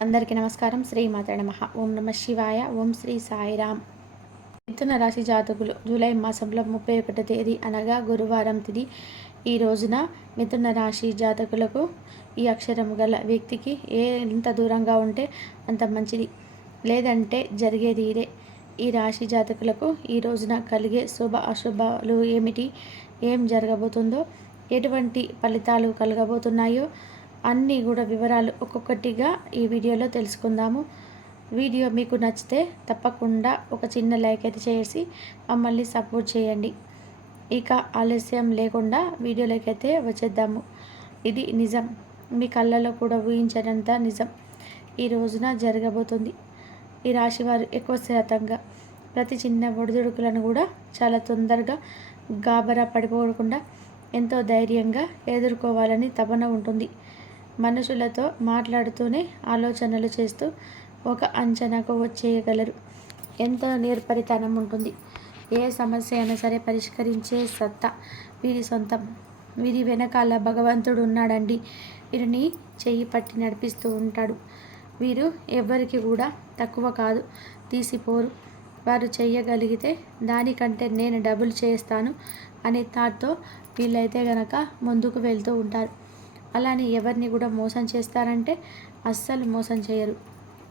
అందరికీ నమస్కారం. శ్రీ మాత నమ. ఓం నమ శివాయ. ఓం శ్రీ సాయిరామ్ మిథున రాశి జాతకులు జూలై మాసంలో ముప్పై ఒకటో తేదీ అనగా గురువారం తిది. ఈ రోజున మిథున రాశి జాతకులకు ఈ అక్షరం గల వ్యక్తికి ఏ ఎంత దూరంగా ఉంటే అంత మంచిది. లేదంటే జరిగేది ఇదే. ఈ రాశి జాతకులకు ఈ రోజున కలిగే శుభ అశుభాలు ఏమిటి? ఏం జరగబోతుందో? ఎటువంటి ఫలితాలు కలగబోతున్నాయో? అన్నీ కూడా వివరాలు ఒక్కొక్కటిగా ఈ వీడియోలో తెలుసుకుందాము. వీడియో మీకు నచ్చితే తప్పకుండా ఒక చిన్న లైక్ అయితే చేసి మమ్మల్ని సపోర్ట్ చేయండి. ఇక ఆలస్యం లేకుండా వీడియోలోకి అయితే వచ్చేద్దాము. ఇది నిజం. మీ కళ్ళలో కూడా ఊహించనంత నిజం. ఈ రోజున జరగబోతుంది. ఈ రాశి వారు ఎక్కువ శాతంగా ప్రతి చిన్న ఒడిదుడుకులను కూడా చాలా తొందరగా గాబరా పడిపోకుండా ఎంతో ధైర్యంగా ఎదుర్కోవాలని తపన ఉంటుంది. మనుషులతో మాట్లాడుతూనే ఆలోచనలు చేస్తూ ఒక అంచనాకు వచ్చేయగలరు. ఎంతో నేర్పరితనం ఉంటుంది. ఏ సమస్య అయినా సరే పరిష్కరించే సత్తా వీరి సొంతం. వీరి వెనకాల భగవంతుడు ఉన్నాడండి. వీరిని చెయ్యి పట్టి నడిపిస్తూ ఉంటాడు. వీరు ఎవ్వరికి కూడా తక్కువ కాదు. తీసిపోరు. వారు చెయ్యగలిగితే దానికంటే నేను డబుల్ చేస్తాను అనే థాట్తో వీళ్ళైతే గనక ముందుకు వెళ్తూ ఉంటారు. అలానే ఎవరిని కూడా మోసం చేస్తారంటే అస్సలు మోసం చేయరు.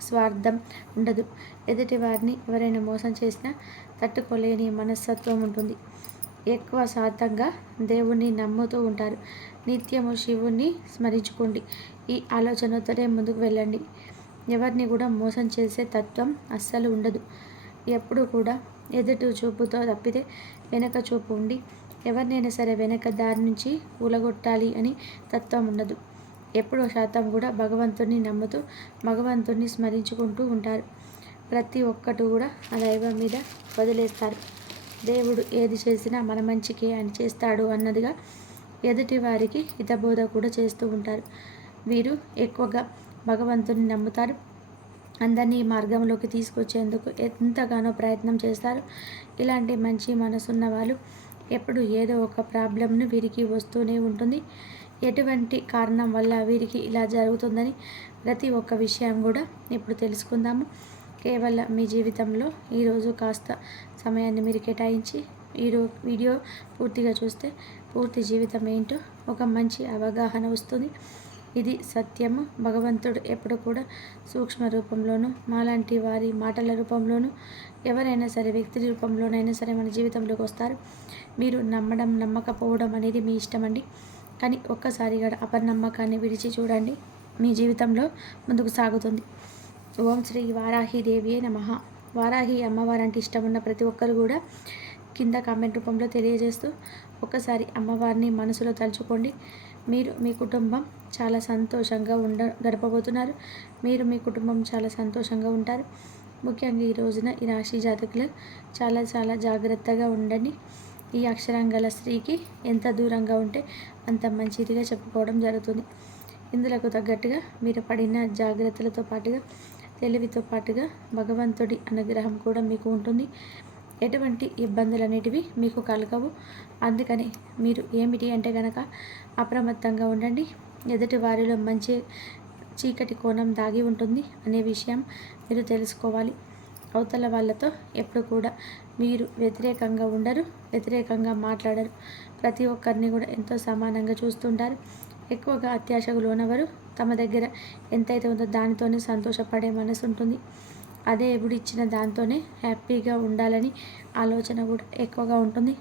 స్వార్థం ఉండదు. ఎదుటి వారిని ఎవరైనా మోసం చేసినా తట్టుకోలేని మనస్తత్వం ఉంటుంది. ఎక్కువ శాతంగా దేవుణ్ణి నమ్ముతూ ఉంటారు. నిత్యము శివుణ్ణి స్మరించుకోండి. ఈ ఆలోచనతోనే ముందుకు వెళ్ళండి. ఎవరిని కూడా మోసం చేసే తత్వం అస్సలు ఉండదు. ఎప్పుడు కూడా ఎదుటి చూపుతో తప్పితే వెనక చూపు ఉండి ఎవరినైనా సరే వెనక దారి నుంచి కూలగొట్టాలి అని తత్వం ఉండదు. ఎప్పుడో శాతం కూడా భగవంతుడిని నమ్ముతూ భగవంతుడిని స్మరించుకుంటూ ఉంటారు. ప్రతి ఒక్కటి కూడా ఆ దైవం మీద వదిలేస్తారు. దేవుడు ఏది చేసినా మన మంచికే అని చేస్తాడు అన్నదిగా ఎదుటి వారికి హితబోధ కూడా చేస్తూ ఉంటారు. వీరు ఎక్కువగా భగవంతుని నమ్ముతారు. అందరినీ మార్గంలోకి తీసుకొచ్చేందుకు ఎంతగానో ప్రయత్నం చేస్తారు. ఇలాంటి మంచి మనసున్న వాళ్ళు ఎప్పుడు ఏదో ఒక ప్రాబ్లంను వీరికి వస్తూనే ఉంటుంది. ఎటువంటి కారణం వల్ల వీరికి ఇలా జరుగుతుందని ప్రతి ఒక్క విషయం కూడా ఇప్పుడు తెలుసుకుందాము. కేవలం మీ జీవితంలో ఈరోజు కాస్త సమయాన్ని మీరు కేటాయించి ఈరో వీడియో పూర్తిగా చూస్తే పూర్తి జీవితం ఏంటో ఒక మంచి అవగాహన వస్తుంది. ఇది సత్యము. భగవంతుడు ఎప్పుడు కూడా సూక్ష్మ రూపంలోనూ మాలాంటి వారి మాటల రూపంలోనూ ఎవరైనా సరే వ్యక్తి రూపంలోనైనా సరే మన జీవితంలోకి వస్తారు. మీరు నమ్మడం నమ్మకపోవడం అనేది మీ ఇష్టం అండి. కానీ ఒక్కసారిగా అపనమ్మకాన్ని విడిచి చూడండి. మీ జీవితంలో ముందుకు సాగుతుంది. ఓం శ్రీ వారాహి దేవియే నమ. వారాహి అమ్మవారు అంటే ఇష్టం ఉన్న ప్రతి ఒక్కరు కూడా కింద కామెంట్ రూపంలో తెలియజేస్తూ ఒక్కసారి అమ్మవారిని మనసులో తలుచుకోండి. మీరు మీ కుటుంబం చాలా సంతోషంగా ఉండ గడపబోతున్నారు. మీరు మీ కుటుంబం చాలా సంతోషంగా ఉంటారు. ముఖ్యంగా ఈ రోజున ఈ రాశి జాతకులు చాలా చాలా జాగ్రత్తగా ఉండండి. ఈ అక్షరం గల స్త్రీకి ఎంత దూరంగా ఉంటే అంత మంచిదిగా చెప్పుకోవడం జరుగుతుంది. ఇందులకు తగ్గట్టుగా మీరు పడిన జాగ్రత్తలతో పాటుగా తెలివితో పాటుగా భగవంతుడి అనుగ్రహం కూడా మీకు ఉంటుంది. ఎటువంటి ఇబ్బందులు అనేటివి మీకు కలగవు. అందుకని మీరు ఏమిటి అంటే కనుక అప్రమత్తంగా ఉండండి. ఎదుటి వారిలో మంచి చీకటి కోణం దాగి ఉంటుంది అనే విషయం మీరు తెలుసుకోవాలి. అవతల వాళ్ళతో ఎప్పుడు కూడా మీరు వ్యతిరేకంగా ఉండరు వ్యతిరేకంగా మాట్లాడరు. ప్రతి ఒక్కరిని కూడా ఎంతో సమానంగా చూస్తుంటారు. ఎక్కువగా అత్యాశకు లోనవరు తమ దగ్గర ఎంతైతే ఉందో దానితోనే సంతోషపడే మనసు ఉంటుంది. అదే ఎప్పుడు ఇచ్చిన దాంతోనే హ్యాపీగా ఉండాలని ఆలోచన కూడా ఎక్కువగా ఉంటుంది.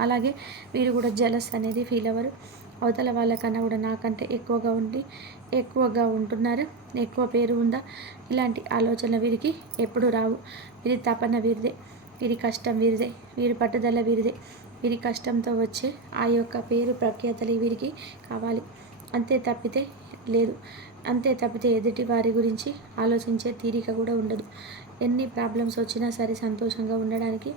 అలాగే వీరు కూడా జలస్ అనేది ఫీల్ అవ్వరు. అవతల వాళ్ళకన్నా కూడా నాకంటే ఎక్కువగా ఉండి ఎక్కువగా ఉంటున్నారు. ఎక్కువ పేరు ఉందా? ఇలాంటి ఆలోచన వీరికి ఎప్పుడు రావు. వీరి తపన వీరిదే వీరి కష్టం వీరిదే వీరి పట్టుదల వీరిదే. వీరి కష్టంతో వచ్చే ఆ యొక్క పేరు ప్రఖ్యాతలు వీరికి కావాలి. అంతే తప్పితే లేదు. అంతే తప్పితే ఎదుటి వారి గురించి ఆలోచించే తీరిక కూడా ఉండదు. ఎన్ని ప్రాబ్లమ్స్ వచ్చినా సరే సంతోషంగా ఉండడానికి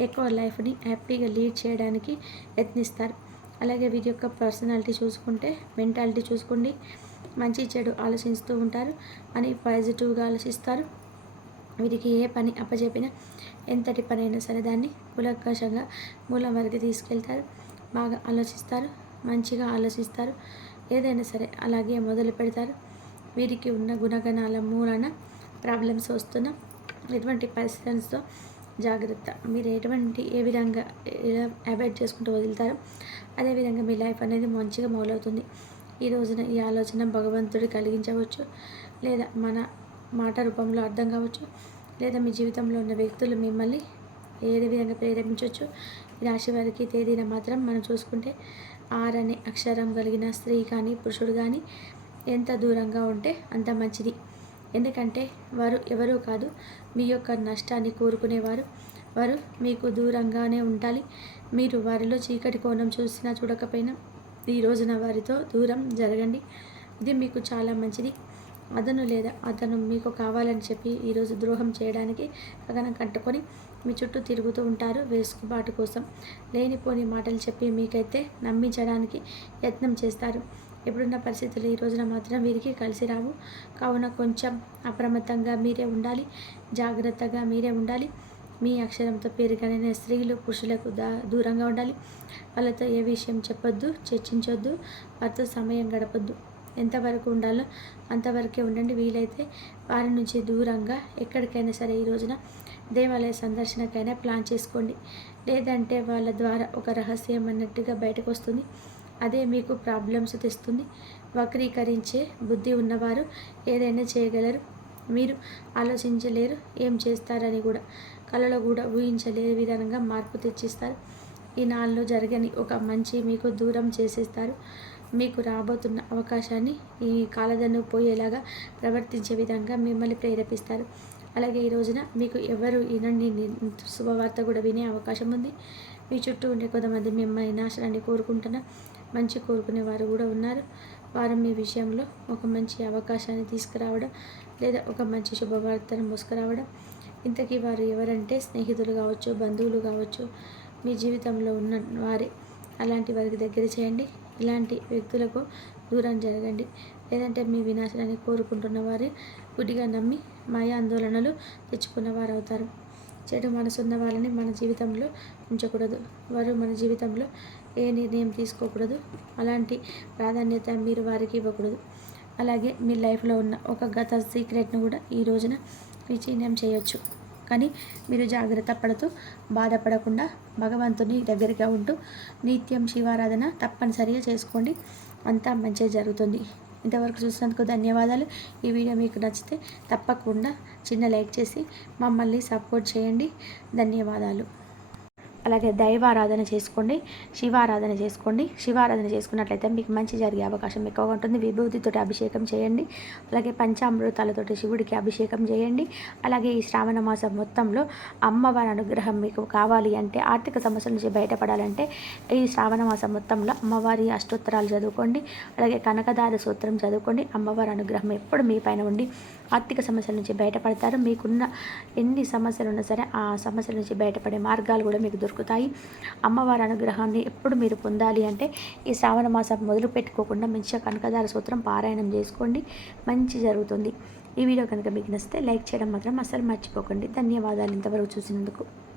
ఎక్కువ లైఫ్ని హ్యాపీగా లీడ్ చేయడానికి యత్నిస్తారు. అలాగే వీరి యొక్క పర్సనాలిటీ చూసుకుంటే మెంటాలిటీ చూసుకోండి. మంచి చెడు ఆలోచిస్తూ ఉంటారు. అని పాజిటివ్గా ఆలోచిస్తారు. వీరికి ఏ పని అప్పచెప్పినా ఎంతటి పని అయినా సరే దాన్ని కులకషంగా మూలం వరకు తీసుకెళ్తారు. బాగా ఆలోచిస్తారు. మంచిగా ఆలోచిస్తారు. ఏదైనా సరే అలాగే మొదలు పెడతారు. వీరికి ఉన్న గుణగణాల మూలన ప్రాబ్లమ్స్ వస్తున్న ఎటువంటి పరిస్థితులతో జాగ్రత్త. మీరు ఎటువంటి ఏ విధంగా ఎలా అవాయిడ్ చేసుకుంటూ వదులుతారో అదేవిధంగా మీ లైఫ్ అనేది మంచిగా మొదలవుతుంది. ఈ రోజున ఈ ఆలోచన భగవంతుడి కలిగించవచ్చు. లేదా మన మాట రూపంలో అర్థం కావచ్చు. లేదా మీ జీవితంలో ఉన్న వ్యక్తులు మిమ్మల్ని ఏదే విధంగా ప్రేరేపించవచ్చు. రాశి వారికి తేదీన మాత్రం మనం చూసుకుంటే ఆర్ అనే అక్షరం కలిగిన స్త్రీ కానీ పురుషుడు కానీ ఎంత దూరంగా ఉంటే అంత మంచిది. ఎందుకంటే వారు ఎవరూ కాదు మీ యొక్క నష్టాన్ని కోరుకునేవారు. వారు మీకు దూరంగానే ఉండాలి. మీరు వారిలో చీకటి కోణం చూసినా చూడకపోయినా ఈ రోజున వారితో దూరం జరగండి. ఇది మీకు చాలా మంచిది. అతను లేదా అతను మీకు కావాలని చెప్పి ఈరోజు ద్రోహం చేయడానికి గగనం కట్టుకొని మీ చుట్టూ తిరుగుతూ ఉంటారు వేసుకుబాటు కోసం. లేనిపోని మాటలు చెప్పి మీకైతే నమ్మించడానికి యత్నం చేస్తారు. ఇప్పుడున్న పరిస్థితులు ఈ రోజున మాత్రం వీరికి కలిసి రావు. కావున కొంచెం అప్రమత్తంగా మీరే ఉండాలి. జాగ్రత్తగా మీరే ఉండాలి. మీ అక్షరంతో పేరుగానే స్త్రీలు పురుషులకు దా దూరంగా ఉండాలి. వాళ్ళతో ఏ విషయం చెప్పొద్దు చర్చించొద్దు వారితో సమయం గడపొద్దు. ఎంతవరకు ఉండాలో అంతవరకే ఉండండి. వీలైతే వారి నుంచి దూరంగా ఎక్కడికైనా సరే ఈ రోజున దేవాలయ సందర్శనకైనా ప్లాన్ చేసుకోండి. లేదంటే వాళ్ళ ద్వారా ఒక రహస్యం అన్నట్టుగా బయటకు వస్తుంది అదే మీకు ప్రాబ్లమ్స్ తెస్తుంది. వక్రీకరించే బుద్ధి ఉన్నవారు ఏదైనా చేయగలరు. మీరు ఆలోచించలేరు ఏం చేస్తారని కూడా. కళలో కూడా ఊహించలేని విధంగా మార్పు తెచ్చిస్తారు. ఈ నాళ్ళు జరగని ఒక మంచి మీకు దూరం చేసేస్తారు. మీకు రాబోతున్న అవకాశాన్ని ఈ కాలదన్ను పోయేలాగా ప్రవర్తించే విధంగా మిమ్మల్ని ప్రేరేపిస్తారు. అలాగే ఈ రోజున మీకు ఎవరు ఈనండి శుభవార్త కూడా వినే అవకాశం ఉంది. మీ చుట్టూ ఉండే కొంతమంది మిమ్మల్ని నాశనాన్ని కోరుకుంటున్న మంచి కోరుకునే వారు కూడా ఉన్నారు. వారు మీ విషయంలో ఒక మంచి అవకాశాన్ని తీసుకురావడం లేదా ఒక మంచి శుభవార్తను మోసుకురావడం. ఇంతకీ వారు ఎవరంటే స్నేహితులు కావచ్చు బంధువులు కావచ్చు మీ జీవితంలో ఉన్న వారే. అలాంటి వారికి దగ్గర చేయండి. ఇలాంటి వ్యక్తులకు దూరం జరగండి. లేదంటే మీ వినాశనాన్ని కోరుకుంటున్న వారి గుడిగా నమ్మి మాయ ఆందోళనలు తెచ్చుకున్న వారు అవుతారు చెడు మనసున్న వాళ్ళని మన జీవితంలో ఉంచకూడదు. వారు మన జీవితంలో ఏ నిర్ణయం తీసుకోకూడదు. అలాంటి ప్రాధాన్యత మీరు వారికి ఇవ్వకూడదు. అలాగే మీ లైఫ్లో ఉన్న ఒక గత సీక్రెట్ను కూడా ఈ రోజున విచ్ఛిన్నం చేయొచ్చు. కానీ మీరు జాగ్రత్త పడుతూ బాధపడకుండా భగవంతుని దగ్గరగా ఉంటూ నిత్యం శివారాధన తప్పనిసరిగా చేసుకోండి. అంతా మంచిగా జరుగుతుంది. ఇంతవరకు చూసినందుకు ధన్యవాదాలు. ఈ వీడియో మీకు నచ్చితే తప్పకుండా చిన్న లైక్ చేసి మమ్మల్ని సపోర్ట్ చేయండి. ధన్యవాదాలు. అలాగే దైవారాధన చేసుకోండి శివారాధన చేసుకోండి. శివారాధన చేసుకున్నట్లయితే మీకు మంచి జరిగే అవకాశం ఎక్కువగా ఉంటుంది. విభూతితోటి అభిషేకం చేయండి. అలాగే పంచామృతాలతోటి శివుడికి అభిషేకం చేయండి. అలాగే ఈ శ్రావణ మాసం మొత్తంలో అమ్మవారి అనుగ్రహం మీకు కావాలి అంటే ఆర్థిక సమస్యల నుంచి బయటపడాలంటే ఈ శ్రావణ మాసం మొత్తంలో అమ్మవారి అష్టోత్తరాలు చదువుకోండి. అలాగే కనకదార సూత్రం చదువుకోండి. అమ్మవారి అనుగ్రహం ఎప్పుడు మీ పైన ఉండి ఆర్థిక సమస్యల నుంచి బయటపడతారు. మీకున్న ఎన్ని సమస్యలు ఉన్నా సరే ఆ సమస్యల నుంచి బయటపడే మార్గాలు కూడా మీకు దొరుకుతాయి. అమ్మవారి అనుగ్రహాన్ని ఎప్పుడు మీరు పొందాలి అంటే ఈ శ్రావణ మాసం మొదలు పెట్టుకోకుండా మంచిగా కనకదార సూత్రం పారాయణం చేసుకోండి. మంచి జరుగుతుంది. ఈ వీడియో కనుక మీకు నచ్చితే లైక్ చేయడం మాత్రం అస్సలు మర్చిపోకండి. ధన్యవాదాలు ఇంతవరకు చూసినందుకు.